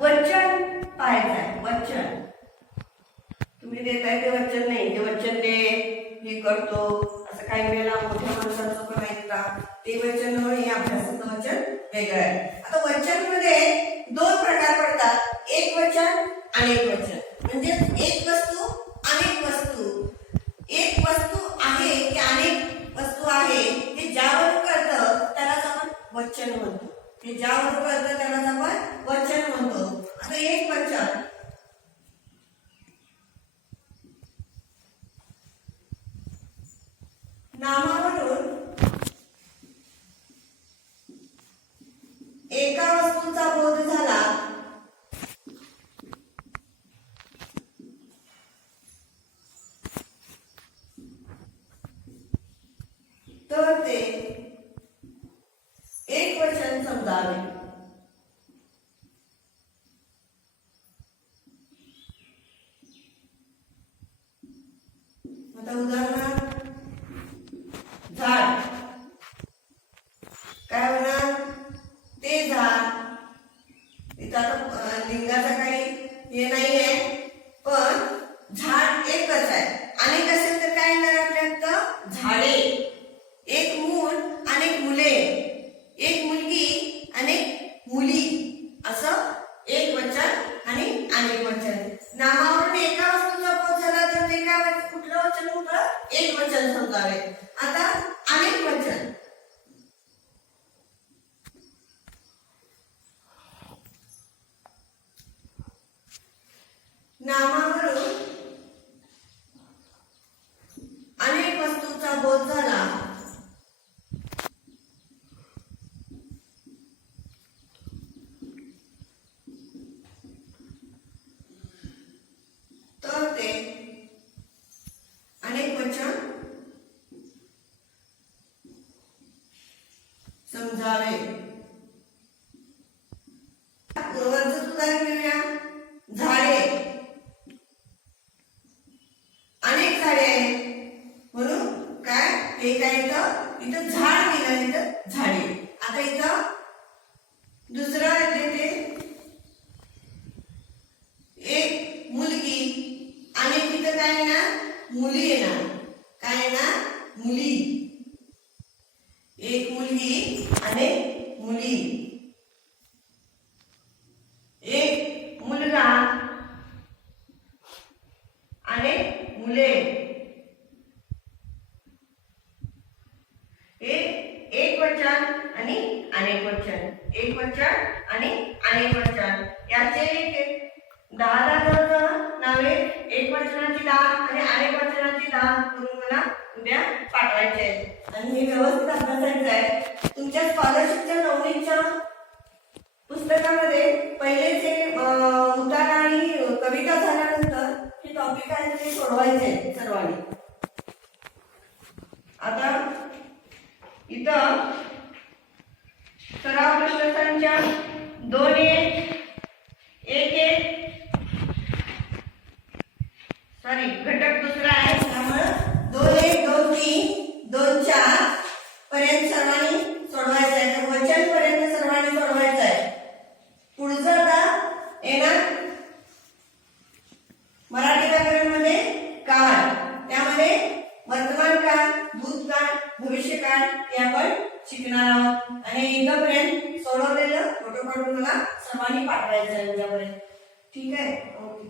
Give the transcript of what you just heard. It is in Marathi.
वचन पाहायचं आहे. वचन तुम्ही देताय ते वचन नाही, ते वचन दे हे करतो असं काही वेळेला मोठ्या माणसांचं पण ऐकता ते वचन हे अभ्यासाचं वचन वेगळं आहे. आता वचन मध्ये दोन प्रकार पडतात, एक वचन अनेक वचन. म्हणजे एक वस्तू अनेक वस्तू. एक वस्तू आहे की अनेक वस्तू आहे हे ज्यावर कळतं त्यालाच आपण वचन म्हणतो. हे ज्यावर कळतं त्यालाच आपण वचन म्हणतो. आता एक वचन नामावरून एका वस्तूचा बोध झाला तर ते एक वचन समजावे. आता उदाहरणार्थ झाड काय होणार, ते झाड. इथं आता लिंगाचा काही हे नाहीये पण झाड एकच आहे. अनेक असेल तर काय येणार आपल्यात, झाडे. एक मूल अनेक मुले, एक मुलगी अनेक मुली, असं एक वचन आणि अनेक वचन. नामावरून एका वस्तूचा बोध झाला तर ते काय कुठलं वचन होतं, एक वचन समजावे. आता अनेक वचन नामावरून अनेक वस्तूचा बोध झाला तर ते अनेक वचन समजावे. वरचं उदाहरण घेऊया. झाडे अनेक झाडे आहेत म्हणून काय हे काय इथं झाड दिलं, इथं झाडे. आता इथं दुसरं येते एक मुलगी अनेक, इथं काय येणार, मुली येणार. काय येणार, मुली. एक मुलगी अनेक मुली. एक मुलगा अनेक मुले. हे एक वचन आणि अनेक वचन. एक वचन आणि अनेक वचन. याचे 10 नावे एक वचनाची 10 आणि अनेक वचनाची 10 करून मला उद्या पाठवायचे आहेत. आणि हे व्यवस्थित अभ्यासायचं आहे. तुमच्या स्कॉलरशिपच्या नवनीच्या पुस्तकामध्ये पहिले जे उतारा आणि कविता झाल्यानंतर हे टॉपिक आहे ते सोडवायचे सर्वांनी. आता इथं सराव प्रश्नसंख्या 2-1-1-1 सॉरी घटक दुसरा आहे त्यामुळे 2-1 2-3 2-4 पर्यंत सर्वांनी सोडवायचं आहे. तर वचन पर्यंत सर्वांनी सोडवायचं आहे. पुढचं आता येणार मराठी व्याकरण मध्ये काळ. त्यामध्ये वर्तमान काळ, भूतकाळ, भविष्यकाळ हे आपण शिकणार आहोत. आणि इथपर्यंत सोडवलेलं फोटो काढून मला सर्वांनी पाठवायचं आहे उद्यापर्यंत. ठीक आहे, ओके.